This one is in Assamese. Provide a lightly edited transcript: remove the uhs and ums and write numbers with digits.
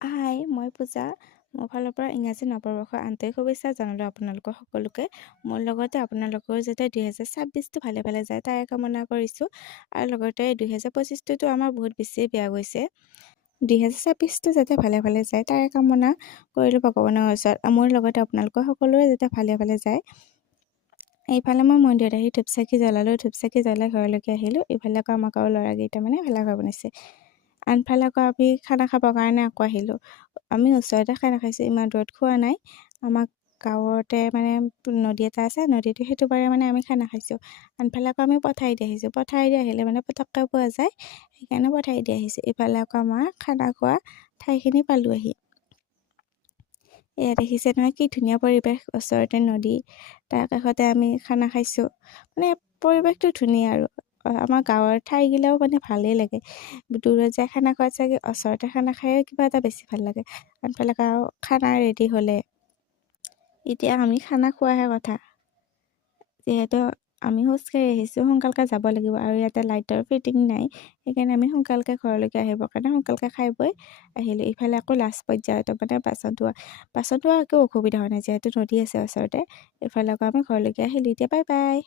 হাই, মই পূজা। মোৰ ফালৰ পৰা ইংৰাজী নৱবৰ্ষৰ আন্তৰিক শুভেচ্ছা জনালোঁ আপোনালোকৰ সকলোকে। মোৰ লগতে আপোনালোকৰ যাতে 2026টো ভালে ভালে যায় তাৰে কামনা কৰিছোঁ। আৰু লগতে 2025টোতো আমাৰ বহুত বেছি বেয়া গৈছে। 2026টো যাতে ভালে ভালে যায় তাৰে কামনা কৰিলোঁ ভগৱানৰ ওচৰত। মোৰ লগতে আপোনালোকৰ সকলোৰে যাতে ভালে ভালে যায়। এইফালে মই মন্দিৰত আহি ধূপ চাকি জ্বলালোঁ, ধূপ চাকি জ্বলাই ঘৰলৈকে আহিলোঁ। ইফালে আকৌ আমাক আৰু ল'ৰাকেইটা মানে ভেলাঘৰ বনাইছে। আনফালে আকৌ আমি খানা খাবৰ কাৰণে আকৌ আহিলোঁ। আমি ওচৰতে খানা খাইছোঁ, ইমান দূৰত খোৱা নাই। আমাক গাঁৱতে মানে নদী এটা আছে, নদীটো সেইটো পাৰে মানে আমি খানা খাইছোঁ। আনফালে আকৌ আমি পথাৰেদি আহিছোঁ, পথাৰেদি আহিলে মানে পটককৈ পোৱা যায়, সেইকাৰণে পথাৰেদি আহিছোঁ। ইফালে আকৌ আমাৰ খানা খোৱা ঠাইখিনি পালোঁ আহি। এয়া দেখিছে নহয় কি ধুনীয়া পৰিৱেশ, ওচৰতে নদী, তাৰ কাষতে আমি খানা খাইছোঁ। মানে পৰিৱেশটো ধুনীয়া আৰু আমাৰ গাঁৱৰ ঠাইগিলাও মানে ভালেই লাগে। দূৰত যায় খানা খোৱাত চাগে ওচৰতে খানা খায়ে কিবা এটা বেছি ভাল লাগে। আনফালে আৰু খানা ৰেডি হ'লে এতিয়া আমি খানা খোৱাহে কথা। যিহেতু আমি খোজকাঢ়ি আহিছোঁ, সোনকালকে যাব লাগিব আৰু ইয়াতে লাইটৰ ফিটিং নাই, সেইকাৰণে আমি সোনকালকে ঘৰলৈকে আহিবৰ কাৰণে সোনকালকে খাই বৈ আহিলোঁ। ইফালে আকৌ লাষ্ট পৰ্যায়ত মানে বাচন ধোৱা একো অসুবিধা হোৱা নাই, যিহেতু নদী আছে ওচৰতে। ইফালে আকৌ আমি ঘৰলৈকে আহিলোঁ। এতিয়া বাই বাই।